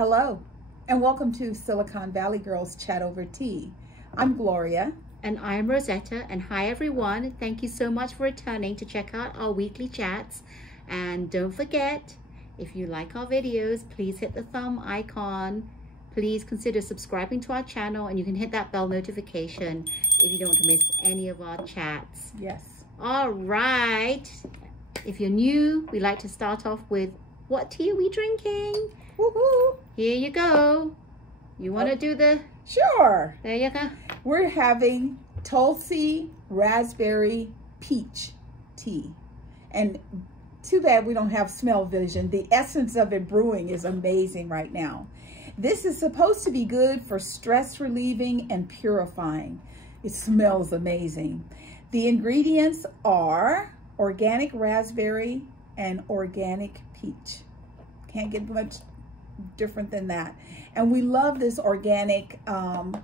Hello, and welcome to Silicon Valley Girls Chat Over Tea. I'm Gloria. And I'm Rosetta, and hi everyone. Thank you so much for returning to check out our weekly chats. And don't forget, if you like our videos, please hit the thumb icon. Please consider subscribing to our channel, and you can hit that bell notification if you don't want to miss any of our chats. Yes. All right. If you're new, we like to start off with, what tea are we drinking? Woohoo! Here you go. You want to do the... Sure. There you go. We're having Tulsi Raspberry Peach Tea. And too bad we don't have smell vision. The essence of it brewing is amazing right now. This is supposed to be good for stress relieving and purifying. It smells amazing. The ingredients are organic raspberry and organic peach. Can't get much different than that. And we love this organic Organic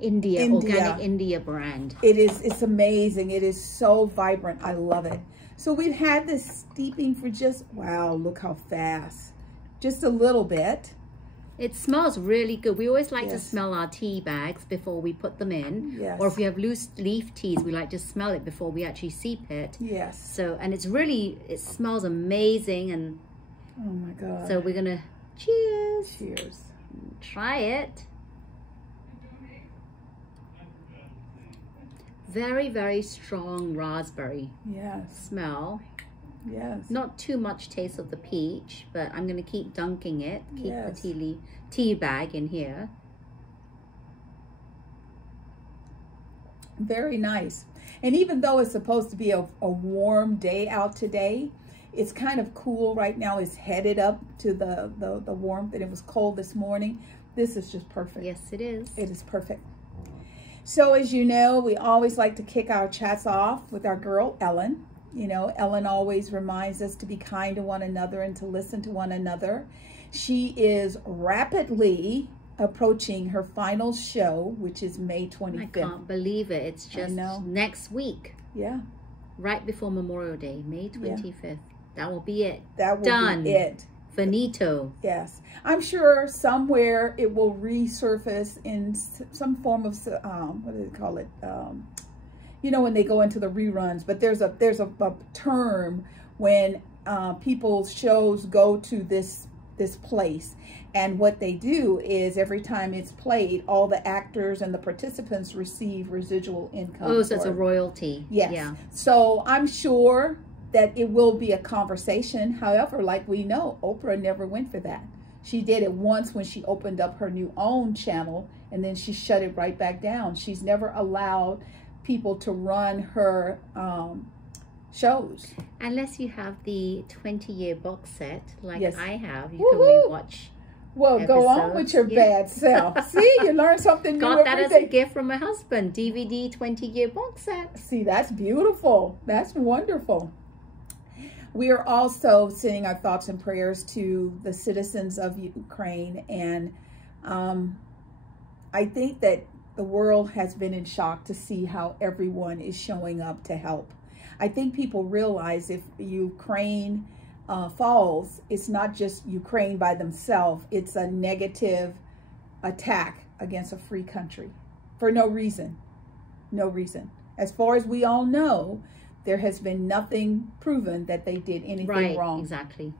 India brand. It's amazing. It is so vibrant. I love it. So we've had this steeping for just, wow, look how fast. Just a little bit. It smells really good. We always like to smell our tea bags before we put them in. Yes. Or if we have loose leaf teas, we like to smell it before we actually steep it. Yes. So, and it's really, it smells amazing. And oh my God. so we're gonna cheers. Cheers. Try it. Very, very strong raspberry smell. Yes. Not too much taste of the peach, but I'm going to keep dunking it. Keep the tea bag in here. Very nice. And even though it's supposed to be a warm day out today, it's kind of cool right now. It's headed up to the warmth, and it was cold this morning. This is just perfect. Yes, it is. It is perfect. So as you know, we always like to kick our chats off with our girl, Ellen. You know, Ellen always reminds us to be kind to one another and to listen to one another. She is rapidly approaching her final show, which is May 25th. I can't believe it. It's just next week. Yeah. Right before Memorial Day, May 25th. Yeah. That will be it. That will be it. Finito. Yes. I'm sure somewhere it will resurface in some form of, what do they call it? You know, when they go into the reruns, but there's a term when people's shows go to this place, and what they do is every time it's played, all the actors and the participants receive residual income. Oh, so it's a royalty. Yes. Yeah. So I'm sure that it will be a conversation. However, like we know, Oprah never went for that. She did it once when she opened up her new own channel, and then she shut it right back down. She's never allowed people to run her shows. Unless you have the 20-year box set like I have. You can rewatch. Well, episodes. Go on with your bad self. See, you learn something new. Got that as a gift from my husband. DVD 20-year box set. See, that's beautiful. That's wonderful. We are also sending our thoughts and prayers to the citizens of Ukraine. And I think that the world has been in shock to see how everyone is showing up to help. I think people realize if Ukraine falls, it's not just Ukraine by themselves. It's a negative attack against a free country for no reason. No reason. As far as we all know, there has been nothing proven that they did anything wrong. Exactly.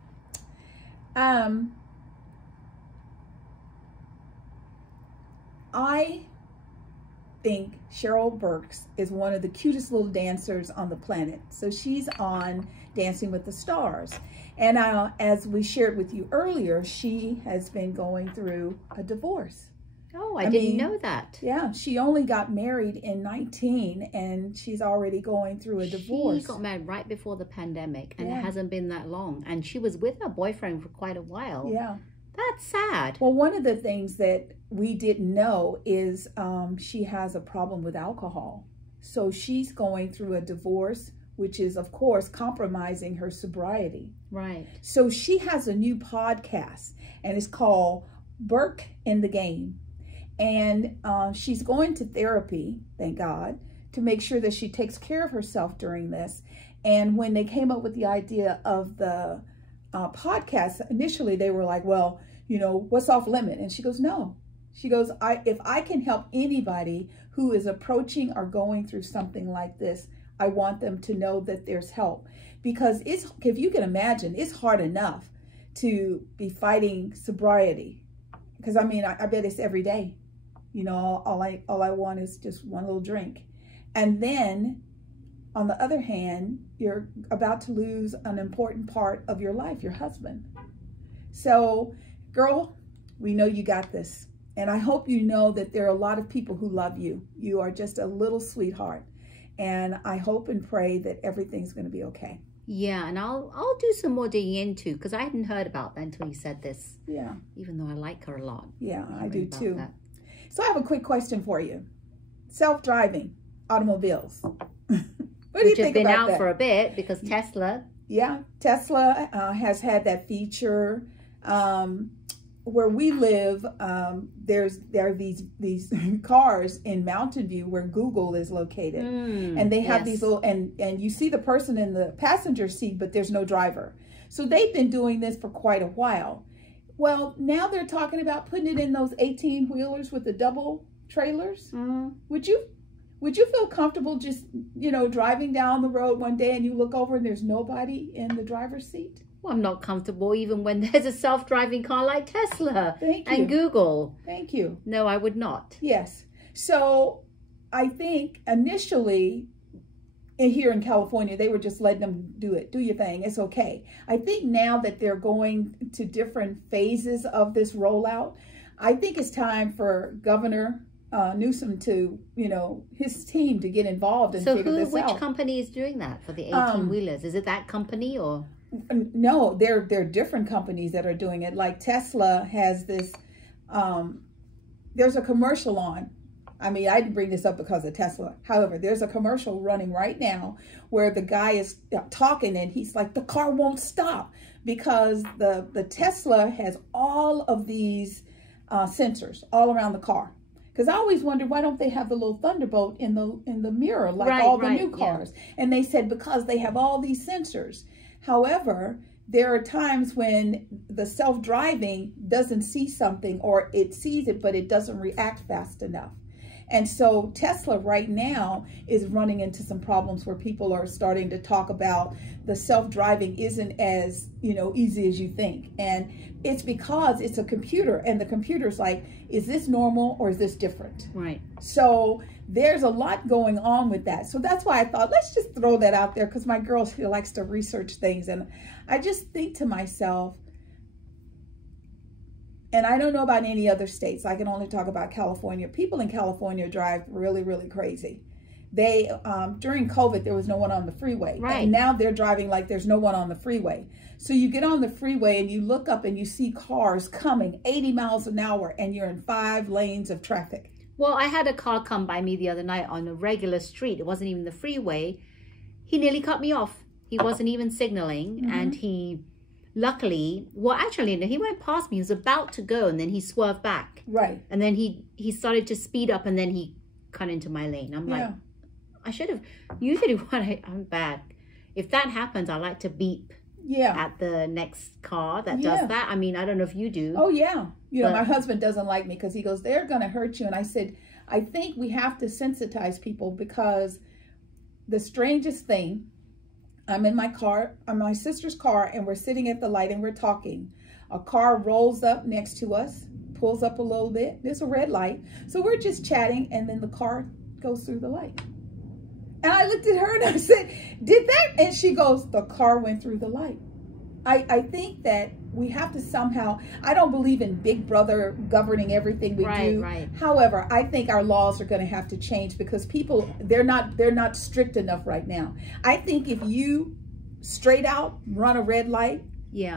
I think Cheryl Burke is one of the cutest little dancers on the planet. So she's on Dancing with the Stars. And as we shared with you earlier, she has been going through a divorce. Oh, I didn't know that. Yeah, she only got married in 19, and she's already going through a divorce. She got married right before the pandemic, and it hasn't been that long. And she was with her boyfriend for quite a while. Yeah. That's sad. Well, one of the things that we didn't know is she has a problem with alcohol. So she's going through a divorce, which is, of course, compromising her sobriety. Right. So she has a new podcast, and it's called Burke in the Game. And she's going to therapy, thank God, to make sure that she takes care of herself during this. And when they came up with the idea of the podcast, initially they were like, well, you know, what's off limit? And she goes, no. She goes, if I can help anybody who is approaching or going through something like this, I want them to know that there's help. Because if you can imagine, it's hard enough to be fighting sobriety. Because I mean, I bet it's every day. You know, all I want is just one little drink. And then, on the other hand, you're about to lose an important part of your life, your husband. So, girl, we know you got this. And I hope you know that there are a lot of people who love you. You are just a little sweetheart. And I hope and pray that everything's going to be okay. Yeah, and I'll do some more digging into, because I hadn't heard about that until you said this. Yeah. Even though I like her a lot. Yeah, I do too. That. So I have a quick question for you. Self-driving automobiles. What do you think about that? Which have been out for a bit, because Tesla. Yeah, Tesla has had that feature. Where we live, there are these cars in Mountain View where Google is located, and they have these little and you see the person in the passenger seat, but there's no driver. So they've been doing this for quite a while. Well, now they're talking about putting it in those 18-wheelers with the double trailers. Would you feel comfortable just, you know, driving down the road one day and you look over and there's nobody in the driver's seat? Well, I'm not comfortable even when there's a self-driving car like Tesla. Thank you. And Google. Thank you. No, I would not. Yes. So I think initially here in California, they were just letting them do it. Do your thing. It's okay. I think now that they're going to different phases of this rollout, I think it's time for Governor Newsom to, you know, his team to get involved and figure this out. Which company is doing that for the 18-wheelers? Is it that company or? No, they're different companies that are doing it. Like Tesla has this, there's a commercial on. I mean, I didn't bring this up because of Tesla. However, there's a commercial running right now where the guy is talking and he's like, the car won't stop because the Tesla has all of these sensors all around the car. Because I always wondered, why don't they have the little Thunderbolt in the mirror like all the new cars? Yeah. And they said because they have all these sensors. However, there are times when the self-driving doesn't see something, or it sees it, but it doesn't react fast enough. And so Tesla right now is running into some problems where people are starting to talk about the self-driving isn't as, you know, easy as you think. And it's because it's a computer, and the computer's like, is this normal or is this different? Right. So there's a lot going on with that. So that's why I thought, let's just throw that out there, because my girl, she likes to research things. And I just think to myself, and I don't know about any other states, I can only talk about California. People in California drive really, really crazy. They, during COVID, there was no one on the freeway. Right. And now they're driving like there's no one on the freeway. So you get on the freeway and you look up and you see cars coming 80 miles an hour and you're in 5 lanes of traffic. Well, I had a car come by me the other night on a regular street. It wasn't even the freeway. He nearly cut me off. He wasn't even signaling. And he, luckily, well, actually, no, he went past me. He was about to go and then he swerved back. Right. And then he started to speed up and then he cut into my lane. I'm like, I should have, usually when I'm bad. If that happens, I like to beep at the next car that does that. I mean, I don't know if you do. Oh, yeah. You know, my husband doesn't like me because he goes, they're going to hurt you. And I said, I think we have to sensitize people, because the strangest thing, I'm in my car, I'm my sister's car, and we're sitting at the light and we're talking. A car rolls up next to us, pulls up a little bit. There's a red light. So we're just chatting, and then the car goes through the light. And I looked at her and I said, did that? And she goes, the car went through the light. I think that we have to somehow, I don't believe in Big Brother governing everything we do. Right. However, I think our laws are going to have to change, because people, they're not strict enough right now. I think if you straight out run a red light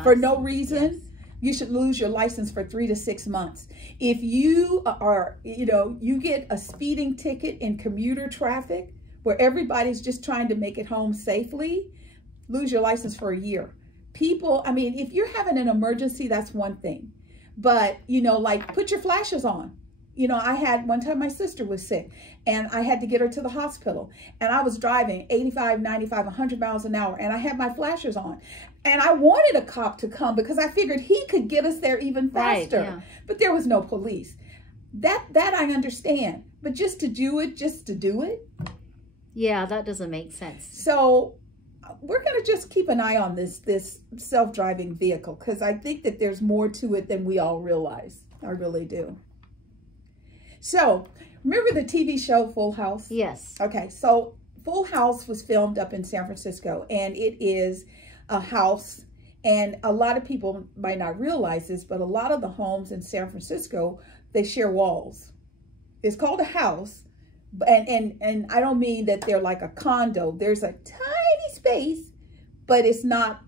for no reason, you should lose your license for 3 to 6 months. If you are, you know, you get a speeding ticket in commuter traffic where everybody's just trying to make it home safely, lose your license for a year. People, I mean, if you're having an emergency, that's one thing. But, you know, like, put your flashers on. You know, I had one time my sister was sick and I had to get her to the hospital, and I was driving 85, 95, 100 miles an hour, and I had my flashers on. And I wanted a cop to come because I figured he could get us there even faster. Right, yeah. But there was no police. That I understand. But just to do it. Yeah, that doesn't make sense. So we're going to just keep an eye on this self-driving vehicle, because I think that there's more to it than we all realize. I really do. So remember the TV show Full House? Yes. Okay, so Full House was filmed up in San Francisco, and it is a house, and a lot of people might not realize this, but a lot of the homes in San Francisco, they share walls. It's called a house, and I don't mean that they're like a condo. There's a tiny space, but it's not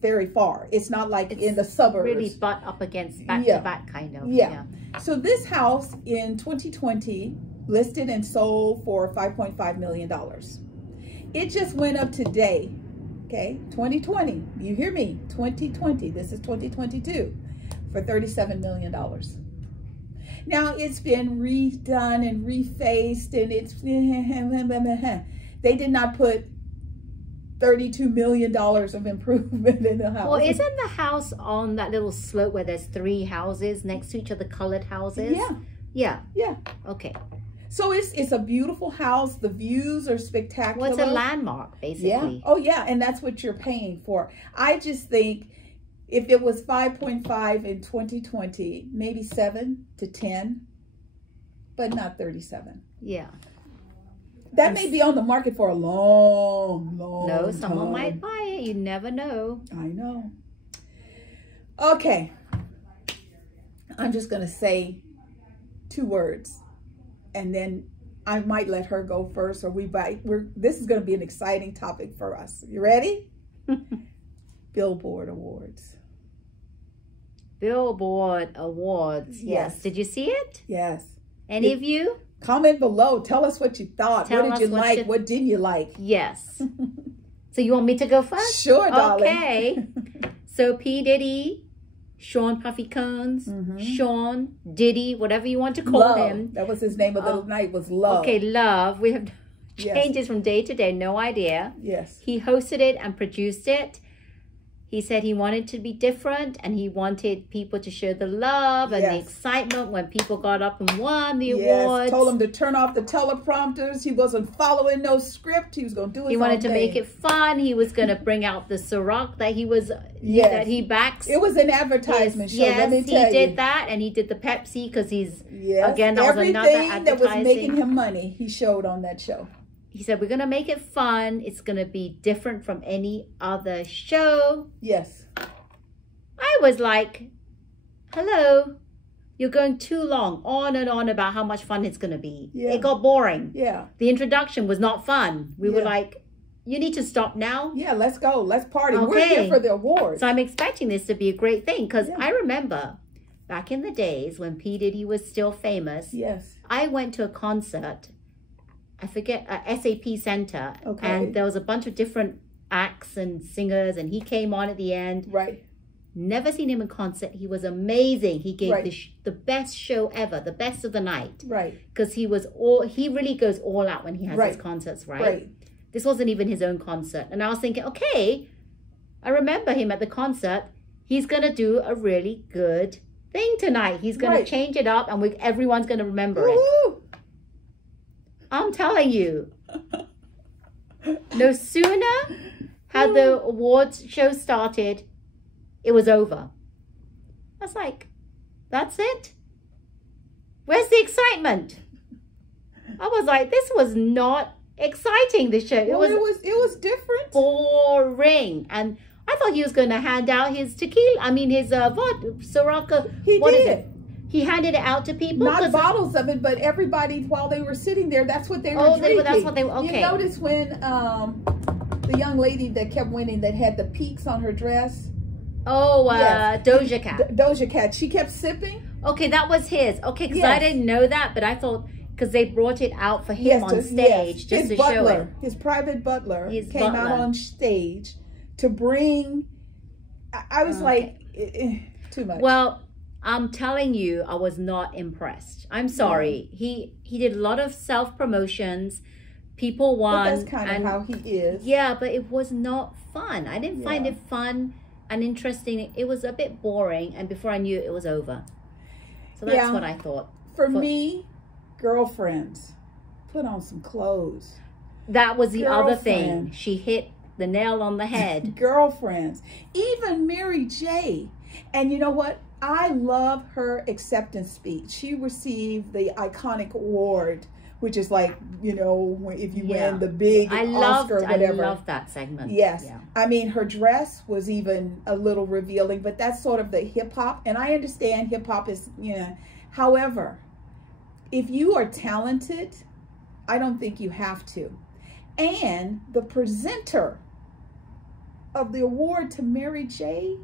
very far. It's not like in the suburbs. Really butt up against back to back kind of. Yeah. So this house in 2020 listed and sold for $5.5 million. It just went up today. Okay, 2020. You hear me? 2020. This is 2022 for $37 million. Now it's been redone and refaced, and it's they did not put $32 million of improvement in the house. Well, isn't the house on that little slope where there's 3 houses next to each other, colored houses? Yeah. Yeah. Yeah. Okay. So it's a beautiful house. The views are spectacular. Well, it's a landmark, basically. Yeah. Oh, yeah. And that's what you're paying for. I just think if it was 5.5 in 2020, maybe 7 to 10, but not 37. Yeah. That may be on the market for a long time. Someone might buy it. You never know. I know. Okay. I'm just going to say 2 words, and then I might let her go first, or this is going to be an exciting topic for us. You ready? Billboard Awards. Billboard Awards. Yes. Did you see it? Yes. Any of you? Comment below. Tell us what you thought. Tell what did you like? What didn't you like? Yes. So you want me to go first? Sure, darling. Okay. So P. Diddy, Sean Puffy Combs, Sean Diddy, whatever you want to call him. That was his name of the night, was Love. Okay, Love. We have changes from day to day. No idea. Yes. He hosted it and produced it. He said he wanted to be different, and he wanted people to share the love and the excitement when people got up and won the awards. Told him to turn off the teleprompters. He wasn't following no script. He was going to do it. He wanted to make it fun. He was going to bring out the Ciroc that he was that he backs. It was an advertisement show. Let me tell you. He did that, and he did the Pepsi because he's again that was another advertising. That was making him money. He showed on that show. He said, we're going to make it fun. It's going to be different from any other show. Yes. I was like, hello, you're going too long, on and on about how much fun it's going to be. Yeah. It got boring. Yeah. The introduction was not fun. We were like, you need to stop now. Yeah, let's go. Let's party. Okay. We're here for the awards. So I'm expecting this to be a great thing, because I remember back in the days when P. Diddy was still famous. Yes. I went to a concert. I forget, SAP Center. Okay. And there was a bunch of different acts and singers, and he came on at the end. Right. Never seen him in concert. He was amazing. He gave the best show ever, the best of the night. Right. Because he really goes all out when he has his concerts, right? This wasn't even his own concert. And I was thinking, okay, I remember him at the concert. He's going to do a really good thing tonight. He's going to change it up, and everyone's going to remember it. I'm telling you, no sooner had the awards show started, it was over. I was like, that's it? Where's the excitement? I was like, this was not exciting, this show. Well, it was different. Boring. And I thought he was going to hand out his tequila, his vodka, Ciroc. He did. He handed it out to people? Not bottles of it, but everybody, while they were sitting there, that's what they were drinking. That's what they were, okay. You notice when the young lady that kept winning, that had the peaks on her dress? Oh, Doja Cat. Doja Cat. She kept sipping? Okay, that was his. Okay, because I didn't know that, but I thought, because they brought it out for him on stage just to show it. His private butler came out on stage to bring, I was like, too much. Well, I'm telling you, I was not impressed. I'm sorry. He did a lot of self-promotions. people won. But that's kind of how he is. Yeah, but it was not fun. I didn't find it fun and interesting. It was a bit boring, and before I knew it, it was over. So that's what I thought. For me, girlfriends, put on some clothes. That was the other thing. She hit the nail on the head. Girlfriends. Even Mary J. And you know what? I love her acceptance speech. She received the iconic award, which is like, you know, if you win the big Oscar or whatever. I love that segment. Yes. Yeah. I mean, her dress was even a little revealing, but that's sort of the hip hop. And I understand hip hop is, you know, however, if you are talented, I don't think you have to. And the presenter of the award to Mary J.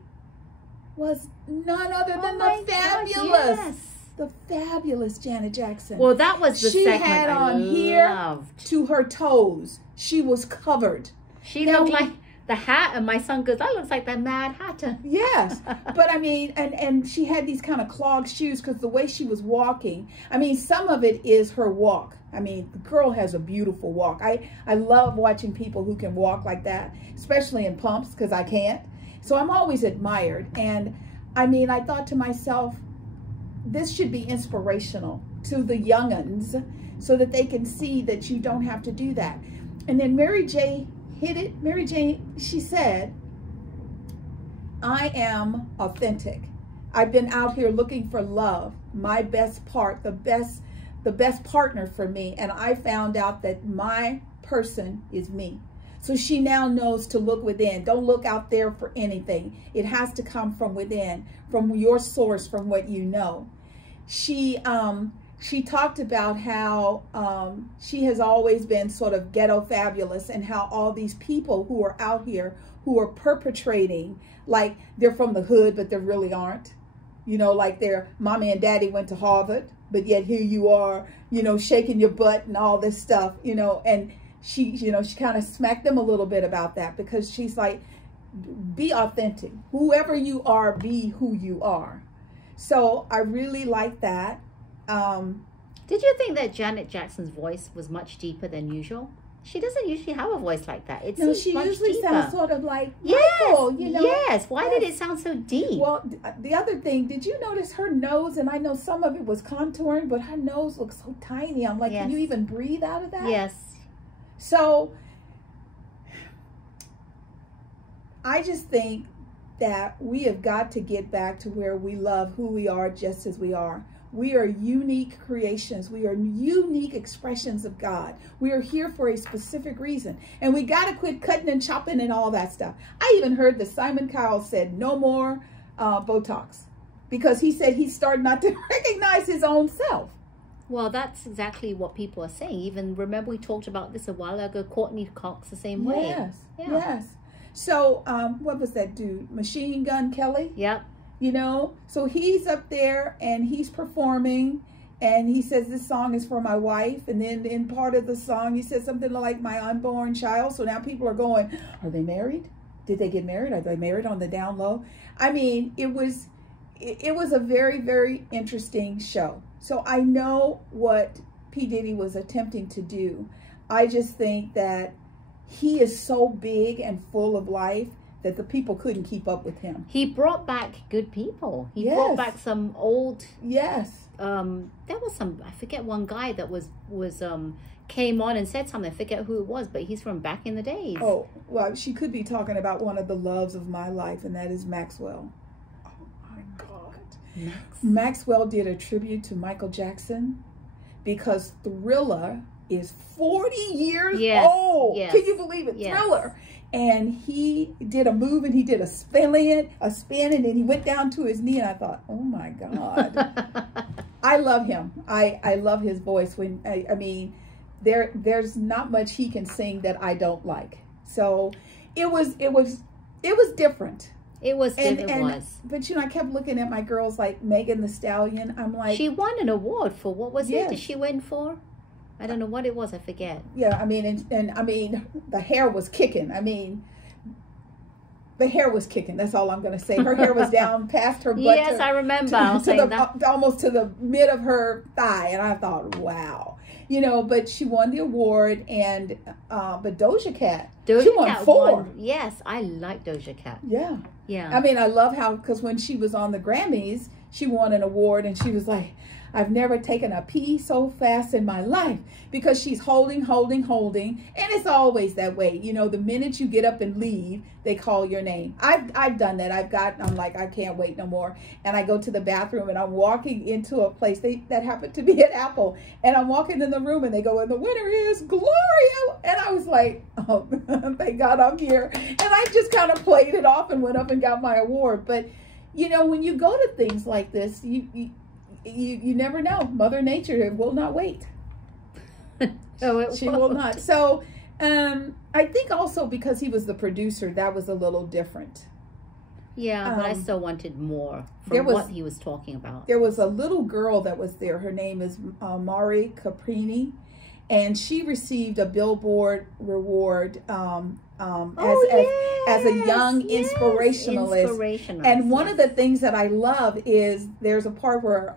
was none other than the fabulous Janet Jackson. Well, that was the segment had I on here loved. To her toes. She was covered. She looked like the hat, and my son goes, that looks like that Mad Hatter. Yes, but I mean, and she had these kind of clogged shoes because the way she was walking, I mean, some of it is her walk. I mean, the girl has a beautiful walk. I love watching people who can walk like that, especially in pumps, because I can't. So I'm always admired. And I mean, I thought to myself, this should be inspirational to the young'uns so that they can see that you don't have to do that. And then Mary J hit it. Mary J, she said, I am authentic. I've been out here looking for love, my best part, the best partner for me. And I found out that my person is me. So she now knows to look within. Don't look out there for anything. It has to come from within, from your source, from what you know. She talked about how she has always been sort of ghetto fabulous, and how all these people who are out here who are perpetrating like they're from the hood, but they really aren't. You know, like their mommy and daddy went to Harvard, but yet here you are, you know, shaking your butt and all this stuff, you know. And she, you know, she kind of smacked them a little bit about that, because she's like, be authentic. Whoever you are, be who you are. So I really like that. Did you think that Janet Jackson's voice was much deeper than usual? She doesn't usually have a voice like that. It seems she much usually deeper. sounds sort of like Michael, you know? Yes. Why did it sound so deep? Well, the other thing, did you notice her nose? And I know some of it was contouring, but her nose looks so tiny. I'm like, can you even breathe out of that? Yes. So I just think that we have got to get back to where we love who we are just as we are. We are unique creations. We are unique expressions of God. We are here for a specific reason. And we got to quit cutting and chopping and all that stuff. I even heard that Simon Cowell said no more Botox, because he said he's starting not to recognize his own self. Well, that's exactly what people are saying. Even remember we talked about this a while ago, Courtney Cox the same way. Yes, yes. So what was that dude? Machine Gun Kelly? Yep. You know, so he's up there and he's performing, and he says, this song is for my wife. And then in part of the song, he says something like my unborn child. So now people are going, are they married? Did they get married? Are they married on the down low? I mean, it was a very, very interesting show. So I know what P. Diddy was attempting to do. I just think that he is so big and full of life that the people couldn't keep up with him. He brought back good people. He brought back some old. Yes. There was some. I forget one guy that was came on and said something. I forget who it was, but he's from back in the days. Oh well, she could be talking about one of the loves of my life, and that is Maxwell. Oh my God. Maxwell did a tribute to Michael Jackson, because Thriller is 40 years old. Yes. Can you believe it? Yes. Thriller. And he did a move, and he did a spin, and then he went down to his knee, and I thought, oh my God. I love him. I love his voice. When I mean, there's not much he can sing that I don't like. So it was different. It was. But you know, I kept looking at my girls like Megan Thee Stallion. I'm like, she won an award for what was it? Did she win for? I don't know what it was. I forget. Yeah, I mean, and I mean, the hair was kicking. I mean, the hair was kicking. That's all I'm going to say. Her hair was down past her butt. Yes, I remember. Almost to the mid of her thigh. And I thought, wow. you know, but she won the award. And but Doja Cat, she won Cat 4. Yes, I like Doja Cat. Yeah. Yeah. I mean, I love how, because when she was on the Grammys, she won an award and she was like, I've never taken a pee so fast in my life, because she's holding. And it's always that way. You know, the minute you get up and leave, they call your name. I've done that. I'm like, I can't wait no more. And I go to the bathroom and I'm walking into a place that happened to be at Apple. And I'm walking in the room and they go, and the winner is Gloria. And I was like, oh, thank God I'm here. And I just kind of played it off and went up and got my award. But, you know, when you go to things like this, you never know. Mother Nature will not wait. No, she will not. So I think also because he was the producer, that was a little different. Yeah, but I still wanted more from what he was talking about. There was a little girl that was there. Her name is Mari Caprini, and she received a Billboard reward as a young inspirationalist. And one of the things that I love is there's a part where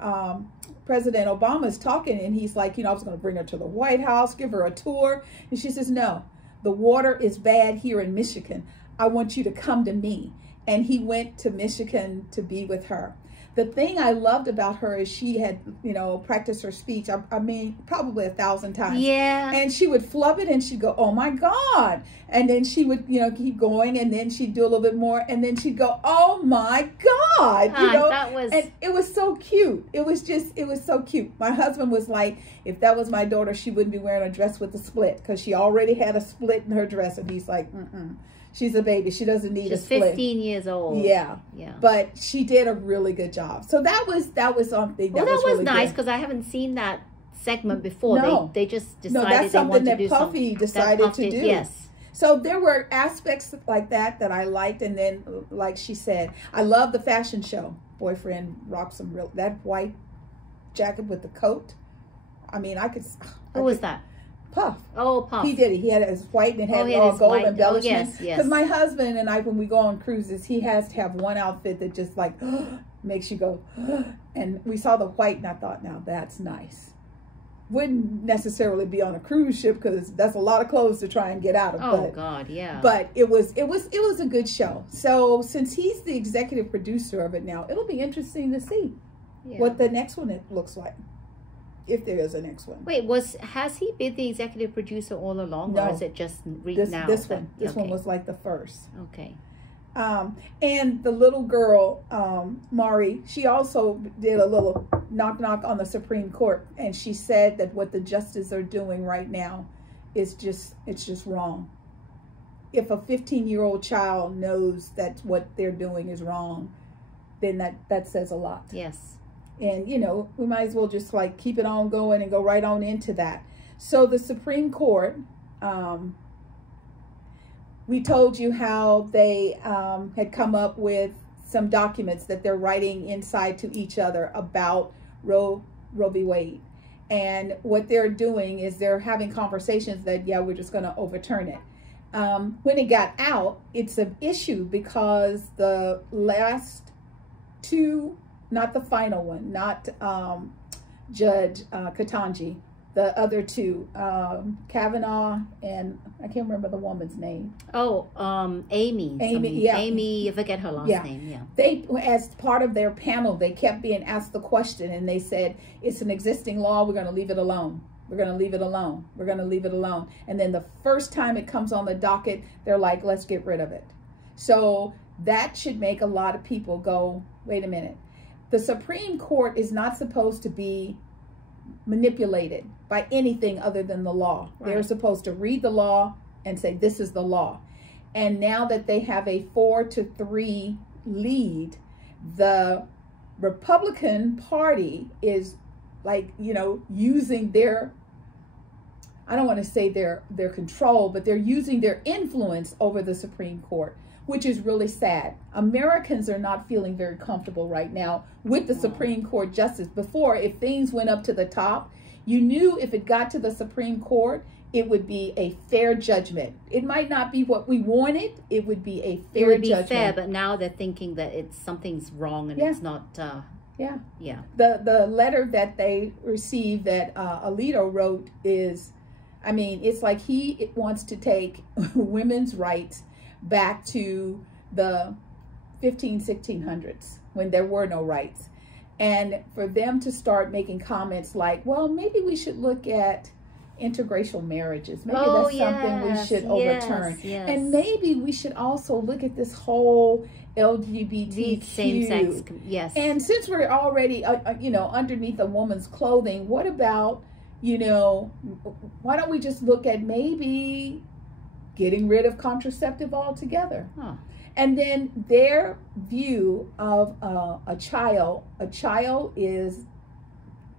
President Obama is talking, and he's like, you know, I was going to bring her to the White House, give her a tour. And she says, no, the water is bad here in Michigan. I want you to come to me. And he went to Michigan to be with her. The thing I loved about her is she had, you know, practiced her speech, I mean, probably 1,000 times. Yeah. And she would flub it and she'd go, oh my God. And then she would, you know, keep going, and then she'd do a little bit more, and then she'd go, oh my God. You know, and it was so cute. It was so cute. My husband was like, if that was my daughter, she wouldn't be wearing a dress with a split, because she already had a split in her dress. And he's like, she's a baby. She doesn't need a split. 15 years old. Yeah. Yeah. But she did a really good job. So that was something that was really nice, because I haven't seen that segment before. No. They just decided that's something that Puffy decided to do. Yes. So there were aspects like that I liked. And then, like she said, I love the fashion show. Boyfriend rocked that white jacket with the coat. I mean, Who was that? Puff. Oh, Puff. He did it. He had it as white, and it had all gold embellishments. Yes. Because my husband and I, when we go on cruises, he has to have one outfit that just like makes you go. And we saw the white, and I thought, now that's nice. Wouldn't necessarily be on a cruise ship, because that's a lot of clothes to try and get out of. Oh God, yeah. But it was a good show. So since he's the executive producer of it now, it'll be interesting to see what the next one looks like. If there is a next one. Wait, has he been the executive producer all along, or is it just now? This one was like the first. Okay. And the little girl, Mari, she also did a little knock on the Supreme Court, and she said that what the justices are doing right now is just wrong. If a 15-year-old child knows that what they're doing is wrong, then that says a lot. Yes. And, you know, we might as well just like keep it on going and go right on into that. So the Supreme Court, we told you how they had come up with some documents that they're writing inside to each other about Roe v. Wade. And what they're doing is they're having conversations that, yeah, we're just going to overturn it. When it got out, it's an issue because the last two, not the final one, not Judge Ketanji, the other two, Kavanaugh, and I can't remember the woman's name. Oh, Amy. Amy, I forget her last name. Yeah. They, as part of their panel, they kept being asked the question, and they said, it's an existing law, we're going to leave it alone. We're going to leave it alone. We're going to leave it alone. And then the first time it comes on the docket, they're like, let's get rid of it. So that should make a lot of people go, wait a minute. The Supreme Court is not supposed to be manipulated by anything other than the law. Right. They're supposed to read the law and say, this is the law. And now that they have a 4-3 lead, the Republican Party is like, you know, using their, I don't want to say their control, but they're using their influence over the Supreme Court, which is really sad. Americans are not feeling very comfortable right now with the Supreme Court justice. Before, if things went up to the top, you knew if it got to the Supreme Court, it would be a fair judgment. It might not be what we wanted. It would be a fair judgment. It would be fair, but now they're thinking that something's wrong and it's not Yeah. Yeah. The letter that they received that Alito wrote is, I mean, it's like he wants to take women's rights back to the 1600s when there were no rights. And for them to start making comments like, well, maybe we should look at interracial marriages. Maybe that's something we should overturn. Yes. And maybe we should also look at this whole LGBTQ. Same-sex, yes. And since we're already, underneath a woman's clothing, what about, why don't we just look at maybe getting rid of contraceptive altogether? Huh. And then their view of a child is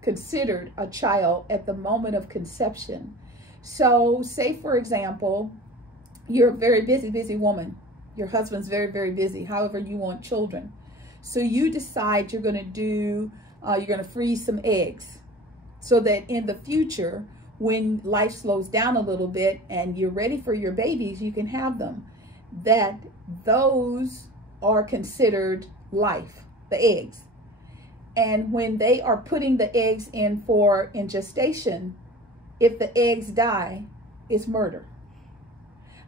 considered a child at the moment of conception. So say, for example, you're a very busy woman. Your husband's very busy. However, you want children. So you decide you're going to freeze some eggs so that in the future, when life slows down a little bit and you're ready for your babies, you can have them. That those are considered life, the eggs. And when they are putting the eggs in gestation, if the eggs die, it's murder.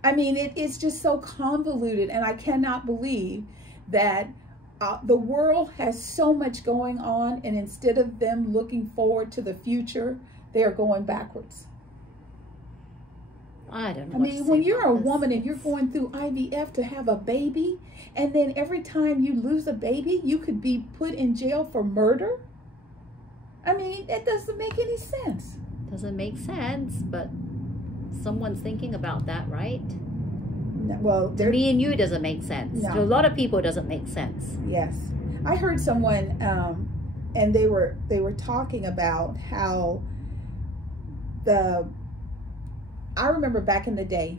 I mean, it's just so convoluted, and I cannot believe that the world has so much going on, and instead of them looking forward to the future, they are going backwards. I don't know. I mean, when you're a woman and you're going through IVF to have a baby, and then every time you lose a baby, you could be put in jail for murder. I mean, that doesn't make any sense. Doesn't make sense, but someone's thinking about that, right? No, well, to me and you, doesn't make sense. No. To a lot of people, it doesn't make sense. Yes, I heard someone, and they were talking about how I remember back in the day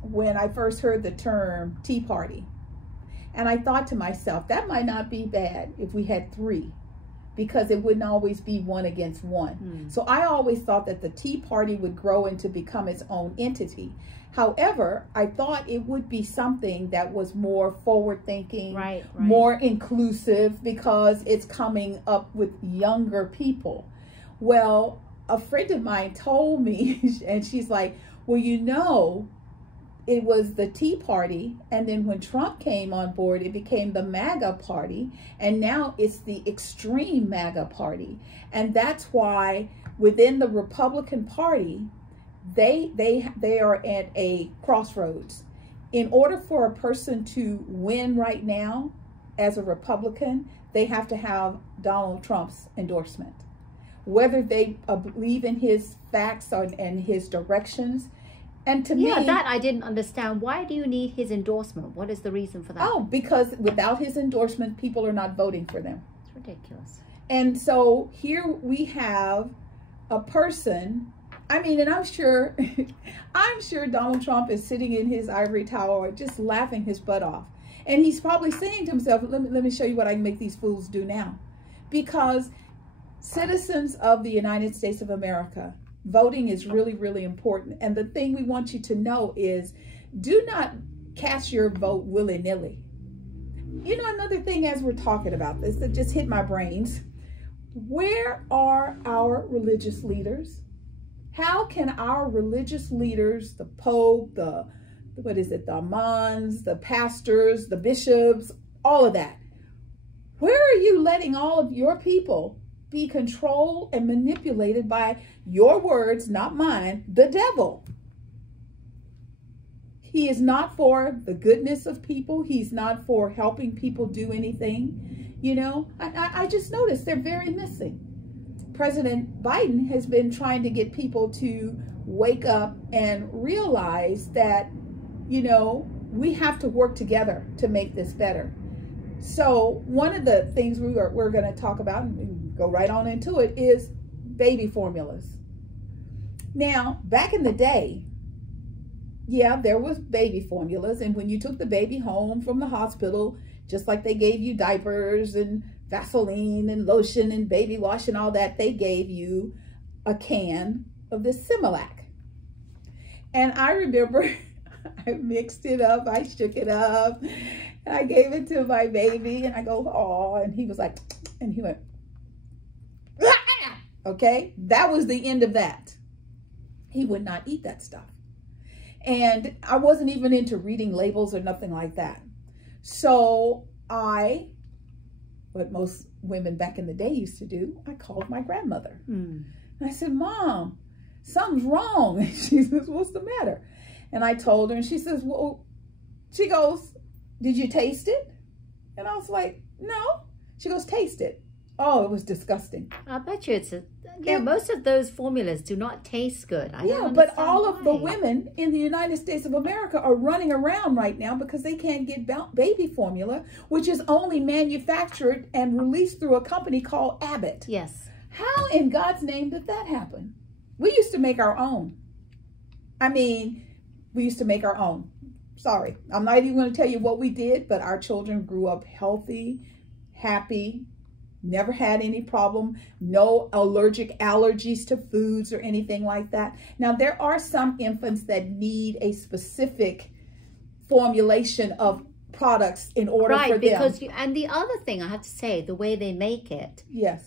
when I first heard the term Tea Party, and I thought to myself, that might not be bad if we had three, because it wouldn't always be one against one. So I always thought that the Tea Party would grow into become its own entity. However, I thought it would be something that was more forward-thinking, right. more inclusive, because it's coming up with younger people. Well, a friend of mine told me, and she's like, well, it was the Tea Party, and then when Trump came on board, it became the MAGA Party, and now it's the extreme MAGA Party. And that's why within the Republican Party, they are at a crossroads. In order for a person to win right now as a Republican, they have to have Donald Trump's endorsement. Whether they believe in his facts and his directions. And to me, that I didn't understand. Why do you need his endorsement? What is the reason for that? Oh, because without his endorsement, people are not voting for them. It's ridiculous. And so here we have a person, I mean, and I'm sure Donald Trump is sitting in his ivory tower just laughing his butt off. And he's probably saying to himself, let me show you what I can make these fools do now. Because citizens of the United States of America, voting is really important. And the thing we want you to know is, do not cast your vote willy-nilly. Another thing as we're talking about this that just hit my brains, where are our religious leaders? How can our religious leaders, the Pope, the imams, the pastors, the bishops, all of that, where are you letting all of your people be controlled and manipulated by your words, not mine, the devil? He is not for the goodness of people. He's not for helping people do anything. I just noticed they're very missing. President Biden has been trying to get people to wake up and realize that, we have to work together to make this better. So one of the things we're going to talk about, and go right on into it, is baby formulas. Now, back in the day, there was baby formulas, and when you took the baby home from the hospital, just like they gave you diapers and Vaseline and lotion and baby wash and all that, they gave you a can of this Similac. And I remember I mixed it up, I shook it up, and I gave it to my baby, and I go, oh, and he was like, And he went, ah! Okay, that was the end of that. He would not eat that stuff. And I wasn't even into reading labels or nothing like that. So what most women back in the day used to do, I called my grandmother. And I said, Mom, something's wrong. And she says, what's the matter? And I told her, and she says, well, she goes, did you taste it? And I was like, no. She goes, taste it. Oh, it was disgusting. I bet you most of those formulas do not taste good. But all of the women in the United States of America are running around right now because they can't get baby formula, which is only manufactured and released through a company called Abbott. Yes. How in God's name did that happen? We used to make our own. I mean, we used to make our own. Sorry, I'm not even going to tell you what we did, but our children grew up healthy, happy, never had any problem, no allergies to foods or anything like that. Now, there are some infants that need a specific formulation of products in order for them. Right, because and the other thing I have to say, the way they make it. Yes.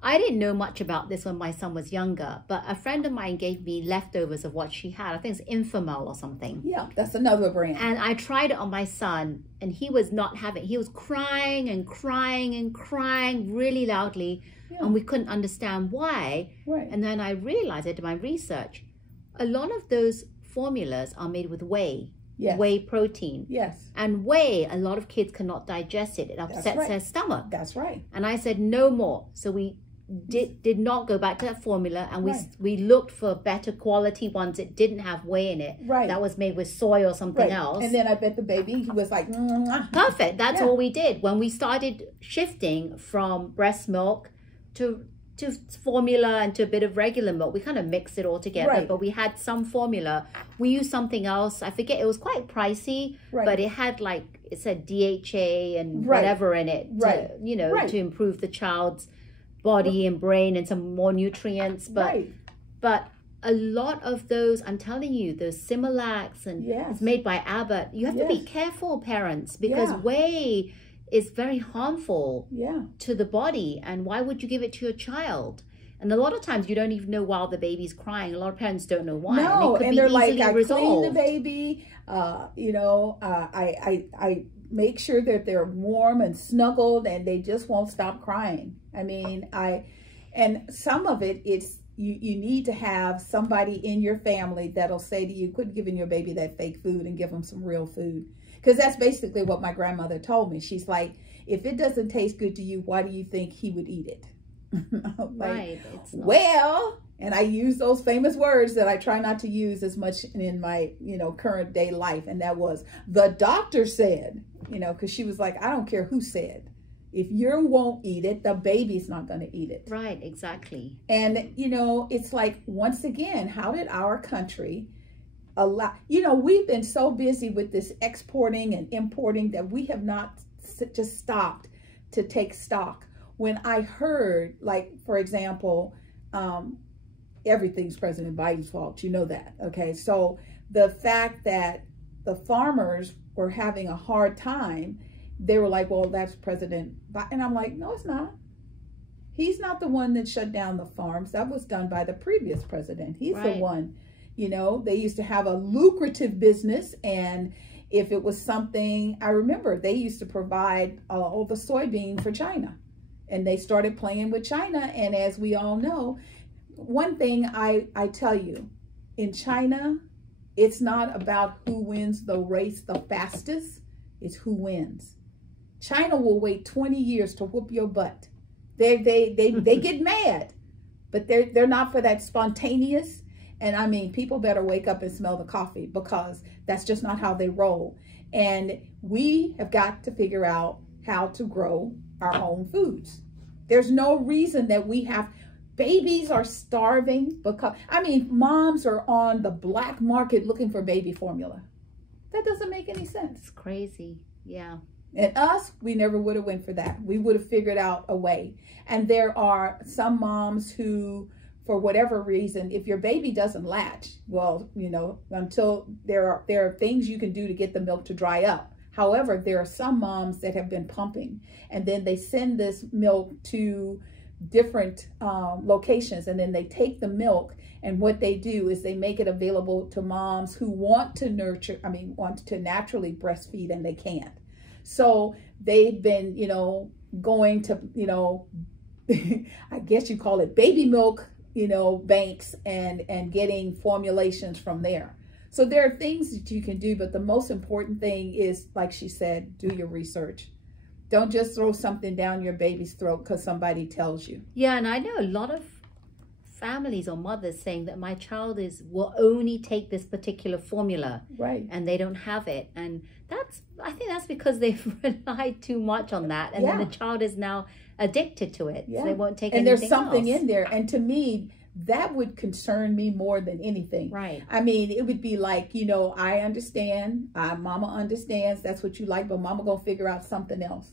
I didn't know much about this when my son was younger, but a friend of mine gave me leftovers of what she had. I think it's Infamil or something. Yeah, that's another brand. And I tried it on my son, and he was not having it. He was crying and crying and crying really loudly, and we couldn't understand why. Right. And then I realized, I did my research, a lot of those formulas are made with whey. Yes. Whey protein. Yes. And whey, a lot of kids cannot digest it. It upsets their stomach. That's right. And I said, no more. So we did not go back to that formula, and we looked for better quality ones that didn't have whey in it. Right. That was made with soy or something else. And then I bet the baby, he was like, perfect. That's all we did. When we started shifting from breast milk to formula and to a bit of regular milk, we kind of mixed it all together, but we had some formula. We used something else. I forget, it was quite pricey, but it had like, it said DHA and whatever in it, to, to improve the child's body and brain and some more nutrients. But a lot of those, I'm telling you, those Similacs and it's made by Abbott. You have to be careful, parents, because whey is very harmful to the body. And why would you give it to your child? And a lot of times you don't even know while the baby's crying. A lot of parents don't know why. No, and they're like, I resolved. clean the baby. I make sure that they're warm and snuggled, and they just won't stop crying. I mean, and some of it, it's you need to have somebody in your family that'll say to you, quit giving your baby that fake food and give them some real food. Because that's basically what my grandmother told me. She's like, if it doesn't taste good to you, why do you think he would eat it? Right. Well, and I use those famous words that I try not to use as much in my, current day life. And that was, the doctor said, because she was like, I don't care who said. If you won't eat it, the baby's not going to eat it. Right, exactly. And, it's like, once again, how did our country allow, we've been so busy with this exporting and importing that we have not just stopped to take stock. When I heard, like, for example, everything's President Biden's fault, that, okay? So the fact that the farmers were having a hard time, they were like, well, that's President Biden. And I'm like, no, it's not. He's not the one that shut down the farms. That was done by the previous president. He's the one, they used to have a lucrative business. And if it was something, I remember they used to provide all the soybean for China. And they started playing with China. And as we all know, one thing I tell you, in China, it's not about who wins the race the fastest. It's who wins. China will wait 20 years to whoop your butt. They get mad, but they're not for that spontaneous. And I mean, people better wake up and smell the coffee, because that's just not how they roll. And we have got to figure out how to grow our own foods. There's no reason that babies are starving because, moms are on the black market looking for baby formula. That doesn't make any sense. It's crazy. Yeah. And us, we never would have went for that. We would have figured out a way. And there are some moms who, for whatever reason, if your baby doesn't latch, well, until there are things you can do to get the milk to dry up. However, there are some moms that have been pumping, and then they send this milk to different locations, and then they take the milk, and what they do is they make it available to moms who want to want to naturally breastfeed, and they can't. So they've been, going to, I guess you call it baby milk, banks, and getting formulations from there. So there are things that you can do, but the most important thing is, like she said, do your research. Don't just throw something down your baby's throat because somebody tells you. Yeah, and I know a lot of families or mothers saying that my child will only take this particular formula, right, and they don't have it, and I think that's because they've relied too much on that, and then the child is now addicted to it, so they won't take anything else. And there's something in there, and to me, that would concern me more than anything. Right. I mean, it would be like, I understand, mama understands that's what you like, but mama gonna figure out something else,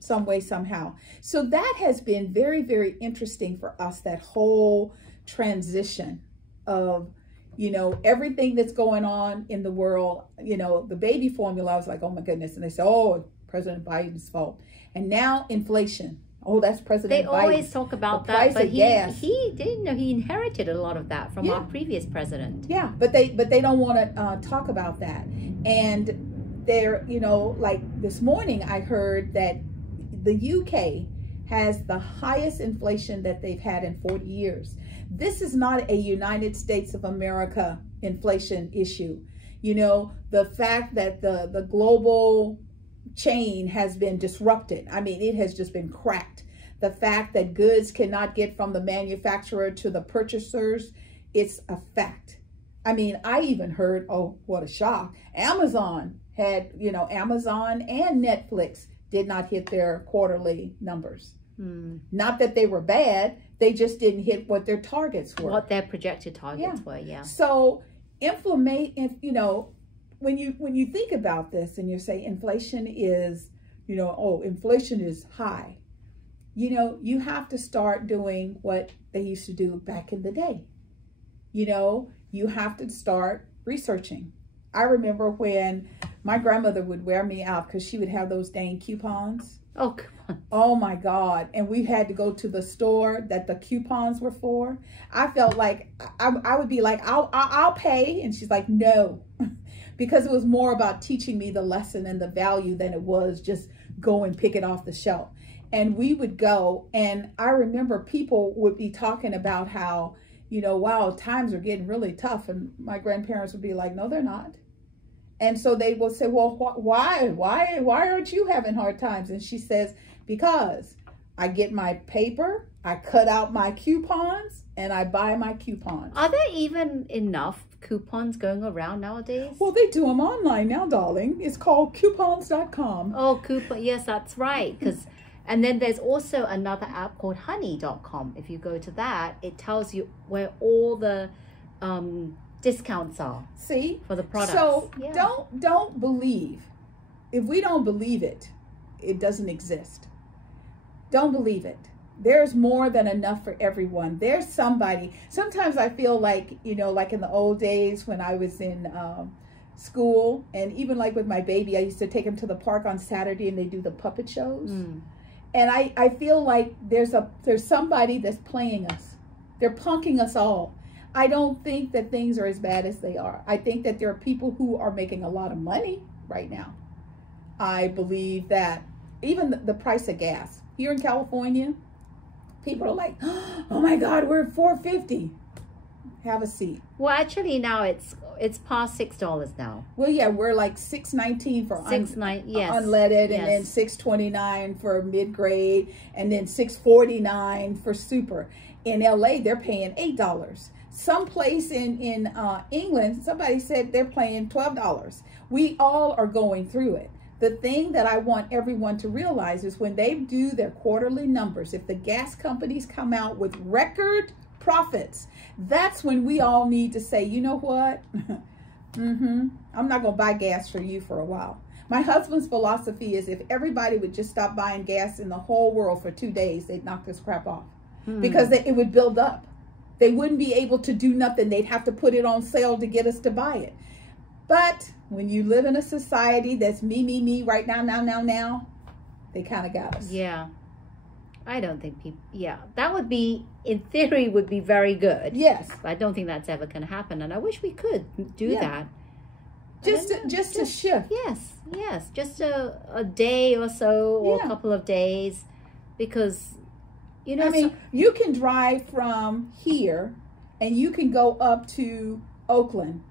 some way, somehow. So that has been very, very interesting for us, that whole transition of, everything that's going on in the world. The baby formula, I was like, oh my goodness. And they say, oh, President Biden's fault. And now inflation. Oh, that's President Biden. They always talk about that, but he didn't know he inherited a lot of that from our previous president. Yeah, but they don't want to talk about that. And they're, like this morning I heard that the UK has the highest inflation that they've had in 40 years. This is not a United States of America inflation issue. The fact that the global chain has been disrupted. I mean, it has just been cracked. The fact that goods cannot get from the manufacturer to the purchasers, it's a fact. I mean, I even heard, oh, what a shock. Amazon had, Amazon and Netflix did not hit their quarterly numbers. Not that they were bad, they just didn't hit what their targets were. What their projected targets were, So when you think about this and you say inflation is, inflation is high, you have to start doing what they used to do back in the day. You have to start researching. I remember when my grandmother would wear me out because she would have those dang coupons. Oh, come on. Oh my God. And we had to go to the store that the coupons were for. I felt like I would be like, I'll pay. And she's like, no, because it was more about teaching me the lesson and the value than it was just go and pick it off the shelf. And we would go, and I remember people would be talking about how, wow, times are getting really tough. And my grandparents would be like, no, they're not. And so they will say, well, why aren't you having hard times? And she says, because I get my paper, I cut out my coupons, and I buy my coupons. Are there even enough coupons going around nowadays? Well, they do them online now, darling. It's called coupons.com. Oh, yes, that's right. And then there's also another app called honey.com. If you go to that, it tells you where all the discounts are. See? For the products. So don't believe. If we don't believe it, it doesn't exist. Don't believe it. There's more than enough for everyone. There's somebody. Sometimes I feel like, like in the old days when I was in school, and even like with my baby, I used to take him to the park on Saturday and they do the puppet shows. And I feel like there's somebody that's playing us. They're punking us all. I don't think that things are as bad as they are. I think that there are people who are making a lot of money right now. I believe that even the price of gas here in California, people are like, oh my God, we're at $4.50. Have a seat. Well, actually now it's past $6 now. Well, yeah, we're like $6.19 for unleaded, and then $6.29 for mid-grade, and then $6.49 for super. In LA, they're paying $8. Someplace in England, somebody said they're paying $12. We all are going through it. The thing that I want everyone to realize is when they do their quarterly numbers, if the gas companies come out with record profits, that's when we all need to say, you know what? I'm not going to buy gas for you for a while. My husband's philosophy is if everybody would just stop buying gas in the whole world for 2 days, they'd knock this crap off. Because it would build up. They wouldn't be able to do nothing. They'd have to put it on sale to get us to buy it. But when you live in a society that's me right now, they kind of got us. Yeah. I don't think people, yeah, that would be, in theory, would be very good. Yes. But I don't think that's ever going to happen. And I wish we could do that. Just a shift. Yes. Just a day or so, or a couple of days. Because, you know. I mean, you can drive from here and you can go up to Oakland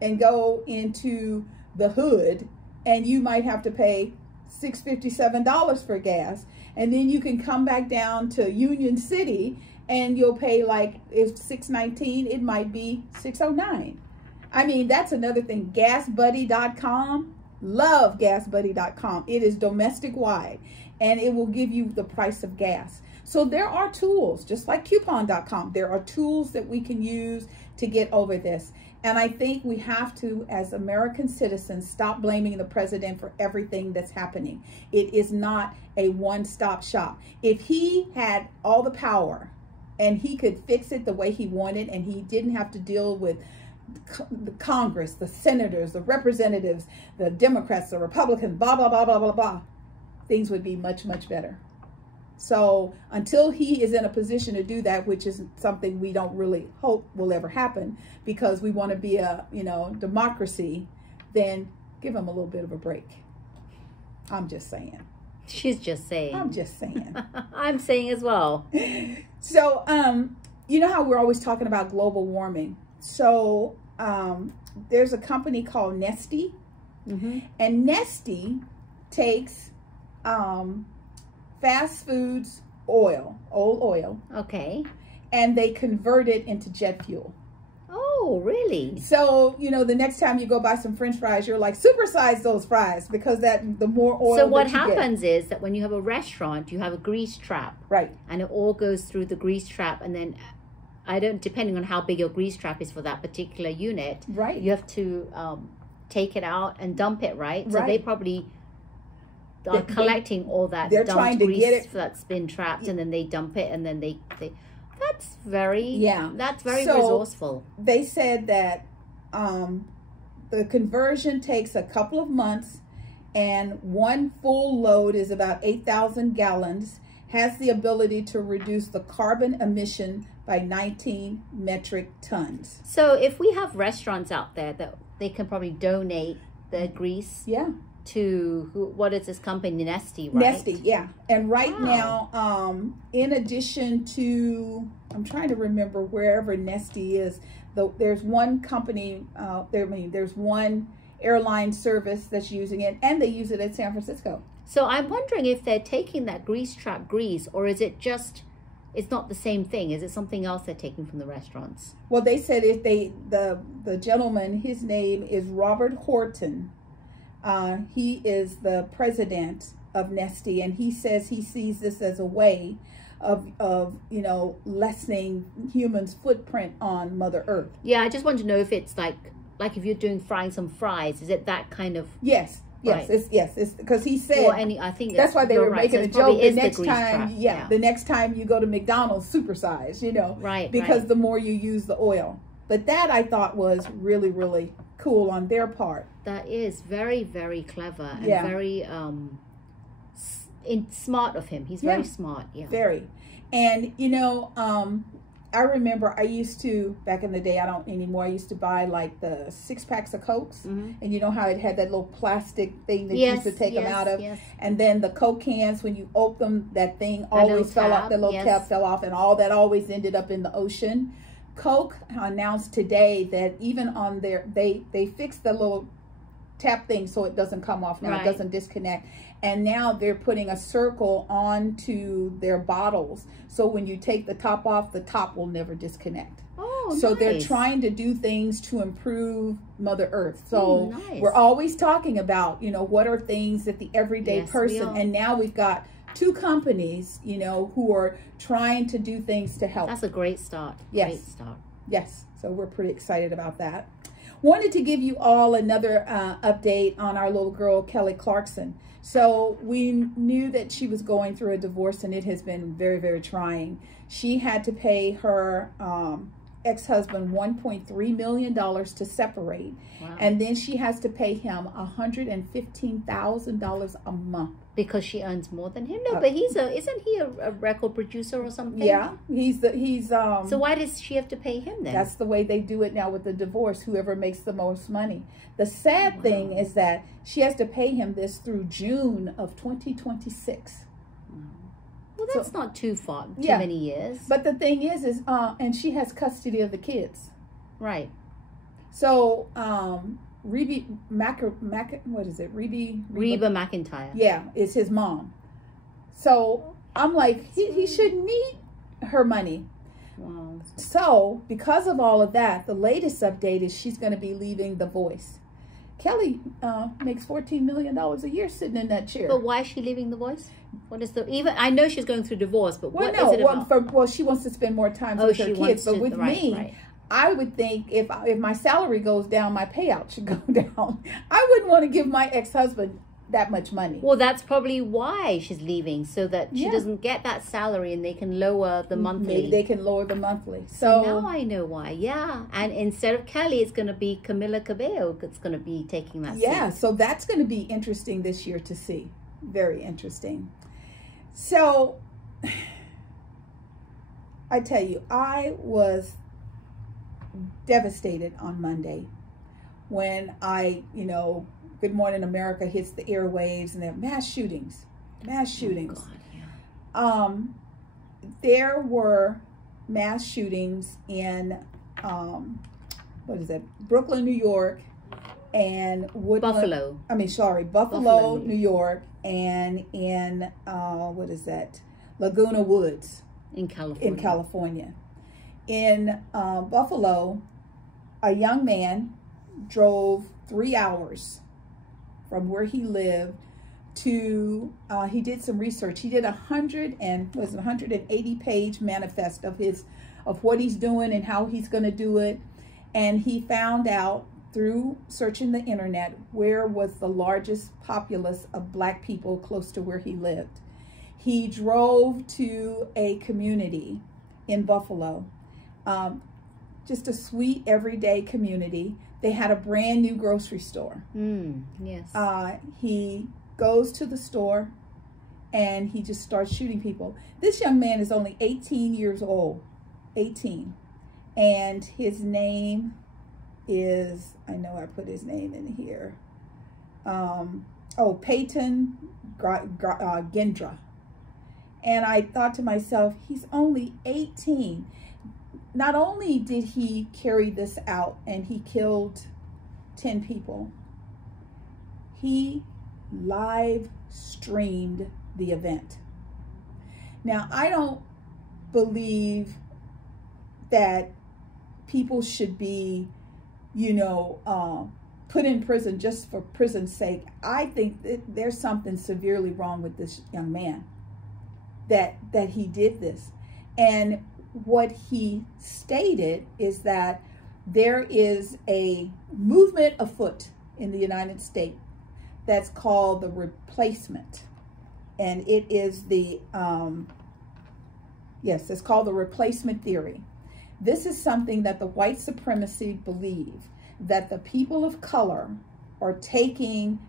and go into the hood, and you might have to pay $6.57 for gas. And then you can come back down to Union City and you'll pay, like, if $6.19, it might be $6.09. I mean, that's another thing. GasBuddy.com. Love GasBuddy.com. It is domestic wide and it will give you the price of gas. So there are tools, just like Coupon.com. There are tools that we can use to get over this. And I think we have to, as American citizens, stop blaming the president for everything that's happening. It is not a one-stop shop. If he had all the power and he could fix it the way he wanted, and he didn't have to deal with the Congress, the senators, the representatives, the Democrats, the Republicans, blah, blah, blah, blah, blah, blah, things would be much, much better. So until he is in a position to do that, which is something we don't really hope will ever happen, because we want to be a, democracy, then give him a little bit of a break. I'm just saying. She's just saying. I'm just saying. I'm saying as well. So, you know how we're always talking about global warming. So, there's a company called Nestle, and Nestle takes, fast foods old oil. Okay. And they convert it into jet fuel. Oh, really? So, the next time you go buy some French fries, you're like, supersize those fries, because the more oil. So what happens is that when you have a restaurant, you have a grease trap. Right. And it all goes through the grease trap, and then depending on how big your grease trap is for that particular unit. Right. You have to take it out and dump it, right? So they probably are collecting all that they're dumped trying to grease get it that's been trapped, and then they dump it, and then they that's very very so resourceful. They said that the conversion takes a couple of months, and one full load is about 8,000 gallons, has the ability to reduce the carbon emission by 19 metric tons. So if we have restaurants out there that they can probably donate the grease to what is this company, Nestle, right? Nestle, yeah. And right now, in addition to, I'm trying to remember wherever Nestle is, there's one company, there's one airline service that's using it, and they use it at San Francisco. So I'm wondering if they're taking that grease trap grease, or is it just, it's not the same thing? Is it something else they're taking from the restaurants? Well, they said if the gentleman, his name is Robert Horton. He is the president of Nestle, and he says he sees this as a way of lessening humans' footprint on Mother Earth. Yeah, I just want to know if it's like if you're frying some fries, is it that kind of? Yes. Right. It's because he said. Well, I think that's why they were making a joke. The next time, the next time you go to McDonald's, supersize, right? Because the more you use the oil. But that I thought was really, really cool on their part. That is very, very clever and very smart of him. He's very smart. Yeah, very. And I remember I used to, back in the day, I don't anymore, I used to buy like the 6 packs of Cokes. And you know how it had that little plastic thing that you used to take them out of? Yes. And then the Coke cans, when you open them, that thing always fell off, the little cap fell off, and all that always ended up in the ocean. Coke announced today that even on they fixed the little tap thing so it doesn't come off now, it doesn't disconnect. And now they're putting a circle onto their bottles, so when you take the top off, the top will never disconnect. So they're trying to do things to improve Mother Earth. So we're always talking about, what are things that the everyday person, and now we've got 2 companies, who are trying to do things to help. That's a great start. Yes. Great start. Yes. So we're pretty excited about that. Wanted to give you all another update on our little girl, Kelly Clarkson. So we knew that she was going through a divorce, and it has been very, very trying. She had to pay her ex-husband $1.3 million to separate. Wow. And then she has to pay him $115,000 a month. Because she earns more than him? No, but isn't he a record producer or something? Yeah, he's so why does she have to pay him then? That's the way they do it now with the divorce, whoever makes the most money. The sad thing is that she has to pay him this through June of 2026. Well, that's not too many years. But the thing is and she has custody of the kids. Right. So, Reba McEntire. Yeah, is his mom. So I'm like, he shouldn't need her money. Wow. So because of all of that, the latest update is she's going to be leaving The Voice. Kelly makes $14 million a year sitting in that chair. But why is she leaving The Voice? What is I know she's going through divorce, but what is it about? She wants to spend more time with her kids. But with me, right. I would think if my salary goes down, my payout should go down. I wouldn't want to give my ex-husband that much money. Well, that's probably why she's leaving, so that she doesn't get that salary and they can lower the monthly. Maybe they can lower the monthly. So now I know why. Yeah. And instead of Kelly, it's going to be Camila Cabello that's going to be taking that seat. So that's going to be interesting this year to see. Very interesting. So I tell you, I was devastated on Monday when Good Morning America hits the airwaves and there are mass shootings. Oh, God, yeah. There were mass shootings in Brooklyn, New York, and Buffalo, New York, and in Laguna Woods in California. In Buffalo, a young man drove 3 hours from where he lived to, he did some research. He did 180-page manifest of what he's doing and how he's going to do it. And he found out through searching the internet where was the largest populace of Black people close to where he lived. He drove to a community in Buffalo, just a sweet everyday community. They had a brand new grocery store. Yes. He goes to the store and he just starts shooting people. This young man is only 18 years old, 18. And his name is, I know I put his name in here. Peyton Gendra. And I thought to myself, he's only 18. Not only did he carry this out and he killed 10 people, he live streamed the event. Now, I don't believe that people should be, put in prison just for prison's sake. I think that there's something severely wrong with this young man, that he did this. And what he stated is that there is a movement afoot in the United States that's called the replacement. And it is it's called the replacement theory. This is something that the white supremacy believe, that the people of color are taking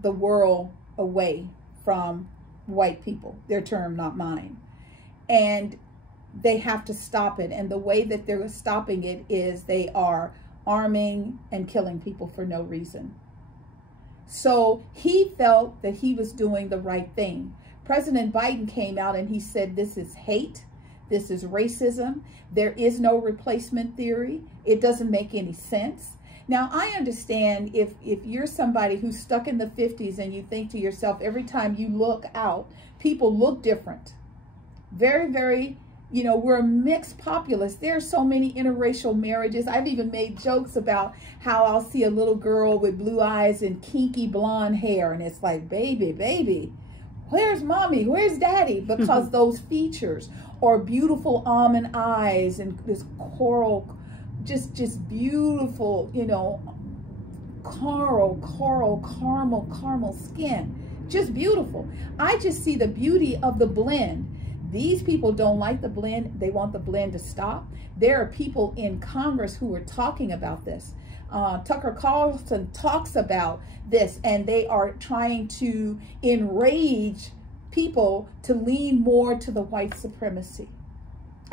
the world away from white people, their term, not mine. And they have to stop it. And the way that they're stopping it is they are arming and killing people for no reason. So he felt that he was doing the right thing. President Biden came out and he said, this is hate. This is racism. There is no replacement theory. It doesn't make any sense. Now, I understand if you're somebody who's stuck in the 50s and you think to yourself, every time you look out, people look different. Very, very, we're a mixed populace. There are so many interracial marriages. I've even made jokes about how I'll see a little girl with blue eyes and kinky blonde hair. And it's like, baby, where's mommy? Where's daddy? Because those features, or beautiful almond eyes and this coral, just beautiful, caramel skin. Just beautiful. I just see the beauty of the blend. These people don't like the blend. They want the blend to stop. There are people in Congress who are talking about this. Tucker Carlson talks about this, and they are trying to enrage people to lean more to the white supremacy.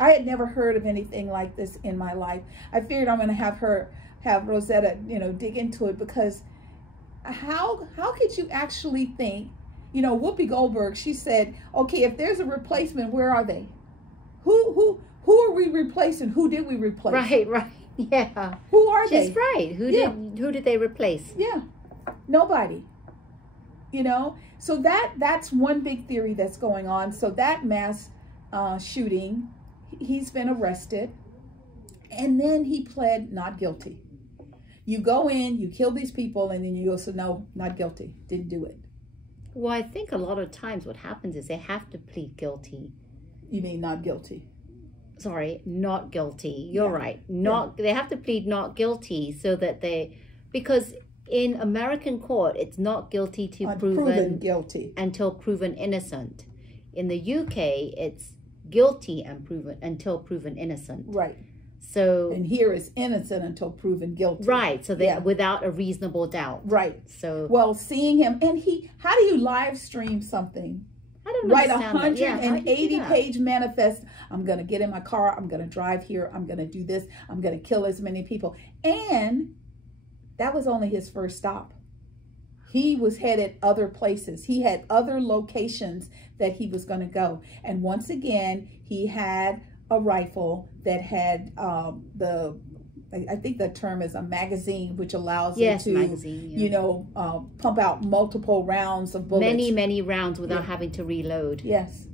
I had never heard of anything like this in my life. I figured I'm going to have Rosetta, dig into it, because how could you actually think, Whoopi Goldberg, she said, okay, if there's a replacement, where are they? Who are we replacing? Who did we replace? Right. Yeah. Who are they? She's right. Who did they replace? Yeah. Nobody. So that's one big theory that's going on. So that mass shooting, he's been arrested, and then he pled not guilty. You go in, you kill these people, and then you go, so no, not guilty, didn't do it. Well, I think a lot of times what happens is they have to plead guilty. You mean not guilty? Sorry, not guilty. You're right. They have to plead not guilty so that because in American court, it's not guilty to proven guilty until proven innocent. In the UK, it's guilty and until proven innocent. Right. So, and here is innocent until proven guilty. Right. So without a reasonable doubt. Right. So, well, seeing him, and how do you live stream something? I don't write understand 180-page manifest. I'm going to get in my car. I'm going to drive here. I'm going to do this. I'm going to kill as many people. And that was only his first stop. He was headed other places. He had other locations that he was going to go. And once again, he had a rifle that had I think the term is a magazine, which allows you to, pump out multiple rounds of bullets. Many rounds without having to reload. Yes.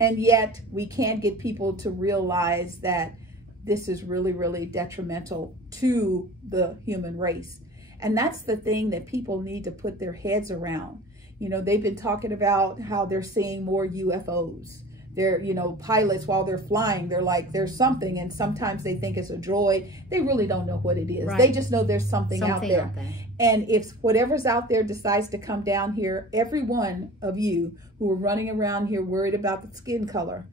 And yet we can't get people to realize that this is really, really detrimental to the human race. And that's the thing that people need to put their heads around. They've been talking about how they're seeing more UFOs. They're, pilots, while they're flying, they're like, there's something. And sometimes they think it's a droid. They really don't know what it is. Right. They just know there's something out there. And if whatever's out there decides to come down here, every one of you who are running around here worried about the skin color,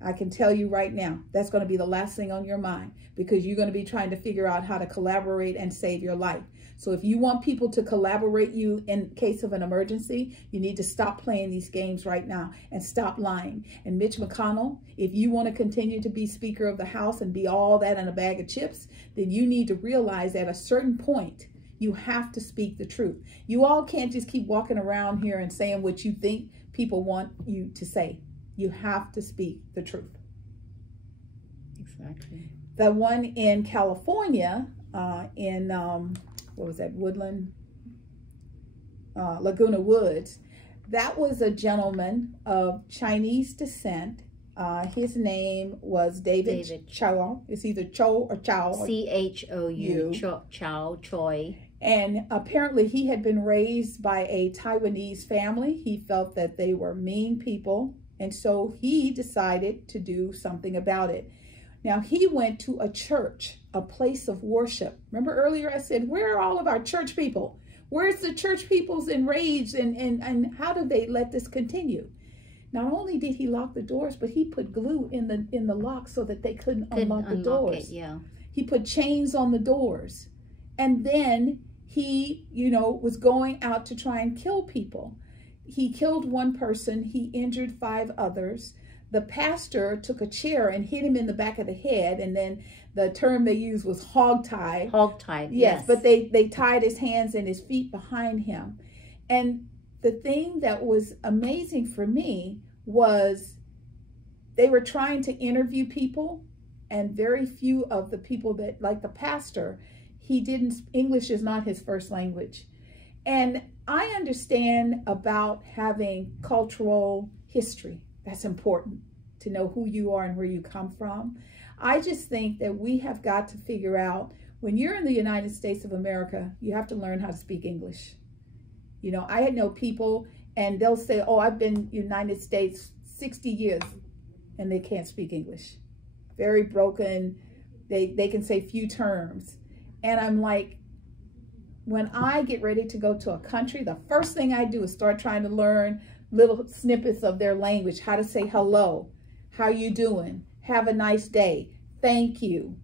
I can tell you right now, that's going to be the last thing on your mind, because you're going to be trying to figure out how to collaborate and save your life. So if you want people to collaborate you in case of an emergency, you need to stop playing these games right now and stop lying. And Mitch McConnell, if you want to continue to be Speaker of the House and be all that in a bag of chips, then you need to realize at a certain point, you have to speak the truth. You all can't just keep walking around here and saying what you think people want you to say. You have to speak the truth. Exactly. The one in California, what was that, Woodland? Laguna Woods. That was a gentleman of Chinese descent. His name was David Chou. It's either Chou or Chow. C-H-O-U. Choi. And apparently he had been raised by a Taiwanese family. He felt that they were mean people. And so he decided to do something about it. Now, he went to a church, a place of worship. Remember earlier I said, where are all of our church people? Where's the church people's enraged, and how do they let this continue? Not only did he lock the doors, but he put glue in the lock so that they couldn't unlock the doors. He put chains on the doors. And then he, was going out to try and kill people. He killed one person. He injured 5 others. The pastor took a chair and hit him in the back of the head. And then the term they used was hog-tied. Hog-tied, yes. But they tied his hands and his feet behind him. And the thing that was amazing for me was they were trying to interview people, and very few of the people that, like the pastor, English is not his first language. And I understand about having cultural history. That's important, to know who you are and where you come from. I just think that we have got to figure out, when you're in the United States of America, you have to learn how to speak English. I know people, and they'll say, oh, I've been United States 60 years, and they can't speak English. Very broken. They can say few terms. And I'm like, when I get ready to go to a country, the first thing I do is start trying to learn little snippets of their language, how to say hello. How you doing? Have a nice day. Thank you.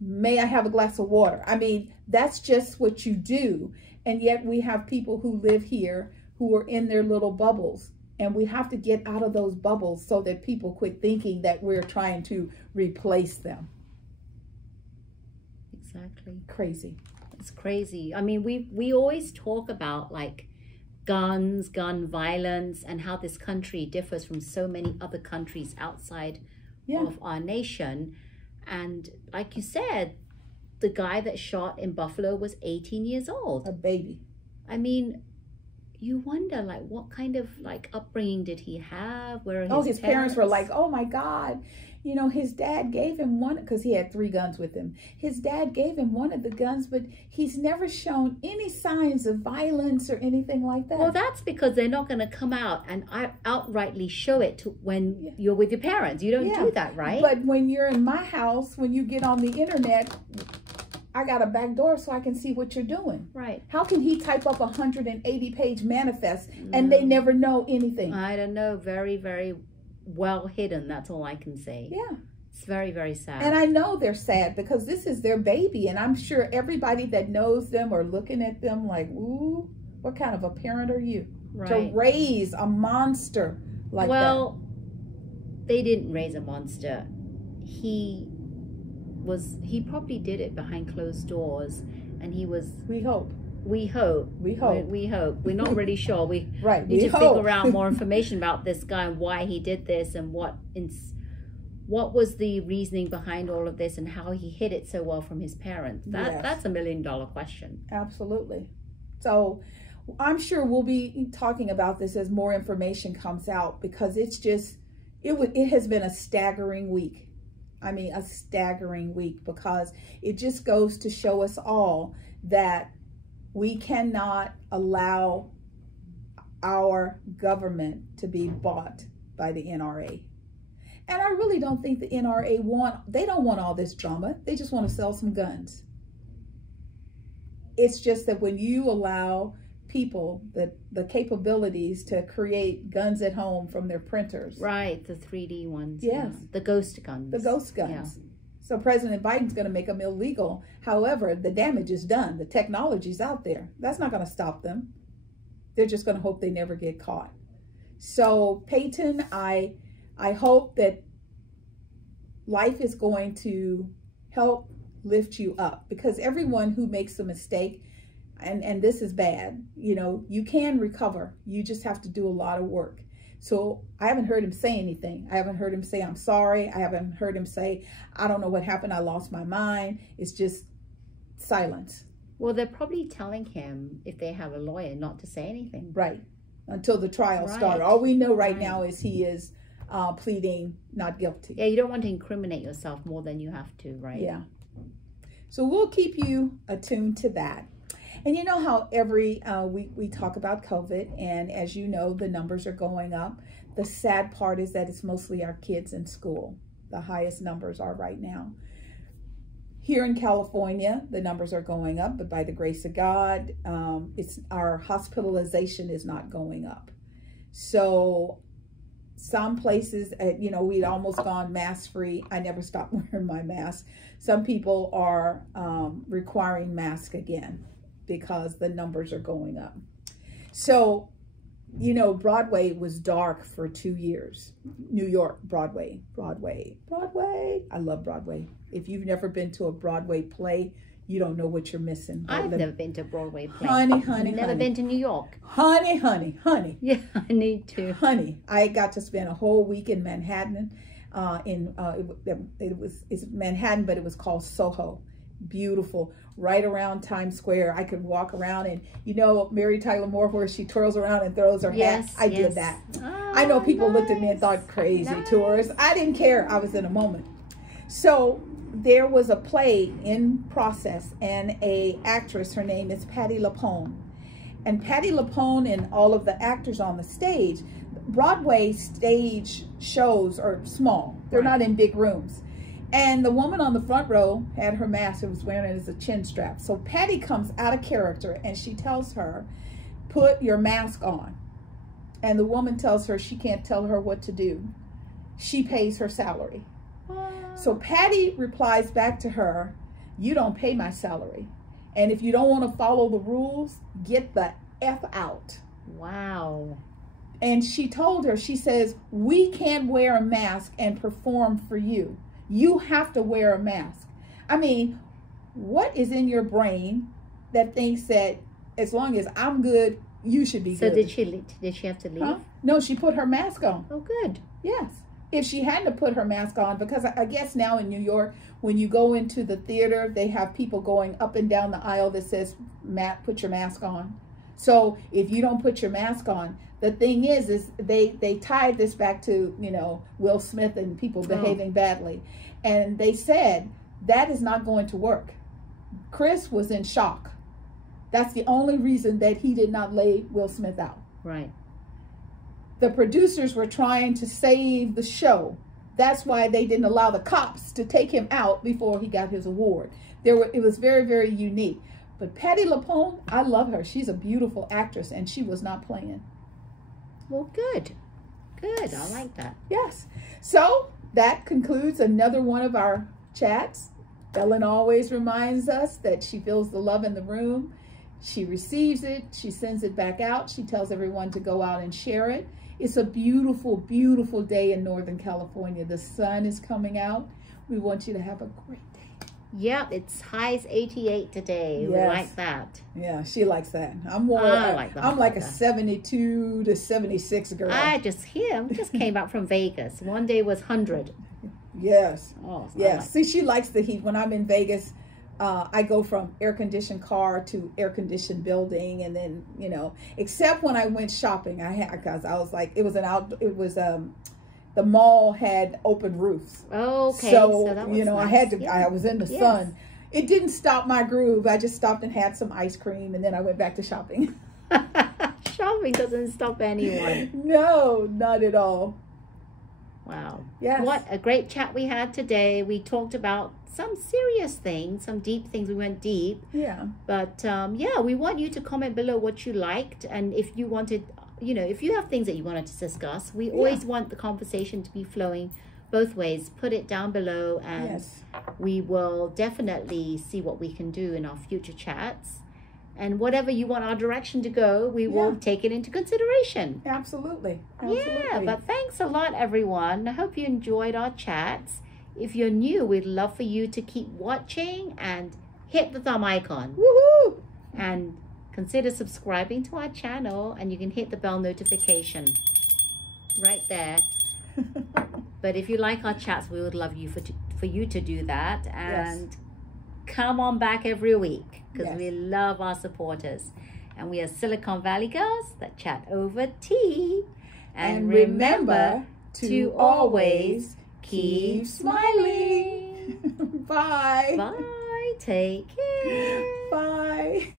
May I have a glass of water? I mean, that's just what you do. And yet we have people who live here who are in their little bubbles. And we have to get out of those bubbles so that people quit thinking that we're trying to replace them. Exactly. Crazy. It's crazy. I mean, we always talk about like guns, gun violence, and how this country differs from so many other countries outside of our nation. And like you said, the guy that shot in Buffalo was 18 years old. A baby. I mean, you wonder, like, what kind of, like, upbringing did he have? Where his parents were like, oh, my God. You know, his dad gave him one, because he had 3 guns with him. His dad gave him one of the guns, but he's never shown any signs of violence or anything like that. Well, that's because they're not going to come out and outrightly show it to when you're with your parents. You don't do that, right? But when you're in my house, when you get on the internet, I got a back door so I can see what you're doing. Right. How can he type up a 180-page manifest and they never know anything? I don't know. Very, very well hidden. That's all I can say. Yeah. It's very, very sad. And I know they're sad because this is their baby. And I'm sure everybody that knows them are looking at them like, ooh, what kind of a parent are you? Right. To raise a monster like that. Well, they didn't raise a monster. He probably did it behind closed doors, and he was. We hope. We hope. We hope. We hope. We're not really sure. We need to figure out more information about this guy and why he did this and what was the reasoning behind all of this and how he hid it so well from his parents. That's $1 million question. Absolutely. So I'm sure we'll be talking about this as more information comes out, because it's just it has been a staggering week. I mean, a staggering week, because it just goes to show us all that we cannot allow our government to be bought by the NRA. And I really don't think the NRA they don't want all this drama. They just want to sell some guns. It's just that when you allow people the capabilities to create guns at home from their printers. Right, the 3D ones. Yes. Yeah. The ghost guns. The ghost guns. Yeah. So President Biden's going to make them illegal. However, the damage is done. The technology's out there. That's not going to stop them. They're just going to hope they never get caught. So Peyton, I hope that life is going to help lift you up, because everyone who makes a mistake, and this is bad, you know, you can recover. You just have to do a lot of work. So I haven't heard him say anything. I haven't heard him say, I'm sorry. I haven't heard him say, I don't know what happened. I lost my mind. It's just silence. Well, they're probably telling him, if they have a lawyer, not to say anything. Right. Until the trial started. All we know right now is he is pleading not guilty. Yeah, you don't want to incriminate yourself more than you have to, right? Yeah. So we'll keep you attuned to that. And you know how every week we talk about COVID, and as you know, the numbers are going up. The sad part is that it's mostly our kids in school. The highest numbers are right now. Here in California, the numbers are going up, but by the grace of God, our hospitalization is not going up. So some places, you know, we'd almost gone mask-free. I never stopped wearing my mask. Some people are requiring masks again, because the numbers are going up. So, you know, Broadway was dark for 2 years. New York, Broadway. I love Broadway. If you've never been to a Broadway play, you don't know what you're missing. I've never been to a Broadway play. Honey. Never been to New York. Honey. Yeah, I need to. Honey, I got to spend a whole week in Manhattan. It's Manhattan, but it was called Soho. Beautiful, right around Times Square. I could walk around, and you know Mary Tyler Moore, where she twirls around and throws her hat. I did that. Oh, I know people looked at me and thought, crazy tourist. I didn't care. I was in a moment. So there was a play in process, and a actress, her name is Patti LuPone. And Patti LuPone and all of the actors on the stage, Broadway stage shows are small. They're not in big rooms. And the woman on the front row had her mask and was wearing it as a chin strap. So Patty comes out of character and she tells her, put your mask on. And the woman tells her she can't tell her what to do. she pays her salary. Wow. So Patty replies back to her, you don't pay my salary. And if you don't want to follow the rules, get the F out. Wow. And she told her, she says, we can't wear a mask and perform for you. You have to wear a mask. I mean, what is in your brain that thinks that as long as I'm good, you should be so good? So did she have to leave? Huh? No, she put her mask on. Oh, good. Yes. If she hadn't put her mask on, because I guess now in New York, when you go into the theater, they have people going up and down the aisle that says, Matt, put your mask on. So if you don't put your mask on, the thing is they tied this back to, you know, Will Smith and people behaving badly. And they said, that is not going to work. Chris was in shock. That's the only reason that he did not lay Will Smith out. Right. The producers were trying to save the show. That's why they didn't allow the cops to take him out before he got his award. It was very, very unique. But Patti LuPone, I love her. She's a beautiful actress, and she was not playing. Well, good. Good. I like that. Yes. So that concludes another one of our chats. Ellen always reminds us that she feels the love in the room. She receives it. She sends it back out. She tells everyone to go out and share it. It's a beautiful, beautiful day in Northern California. The sun is coming out. We want you to have a great day. Yep, it's highs 88 today. Yes. We like that. Yeah, she likes that. I'm more. I'm like a 72 to 76 girl. I just came back from Vegas. One day was 100. Yes. Oh, yes. See, she likes the heat. When I'm in Vegas, I go from air-conditioned car to air-conditioned building, and then, you know, except when I went shopping, because I was like, the mall had open roofs. Okay. So that was you know, nice. I was in the sun. It didn't stop my groove. I just stopped and had some ice cream, and then I went back to shopping. Shopping doesn't stop anyone. No, not at all. Wow. Yes. What a great chat we had today. We talked about some serious things, some deep things. We went deep. Yeah. But yeah, we want you to comment below what you liked, and if you wanted, you know, if you have things that you wanted to discuss, we always want the conversation to be flowing both ways. Put it down below, and we will definitely see what we can do in our future chats. And whatever you want our direction to go, we will take it into consideration. Absolutely. Yeah, but thanks a lot, everyone. I hope you enjoyed our chats. If you're new, we'd love for you to keep watching and hit the thumb icon. Woohoo! And consider subscribing to our channel, and you can hit the bell notification right there. But if you like our chats, we would love you for you to do that, and come on back every week, because we love our supporters, and we are Silicon Valley girls that chat over tea. And remember to always keep smiling. Bye. Bye. Take care. Bye.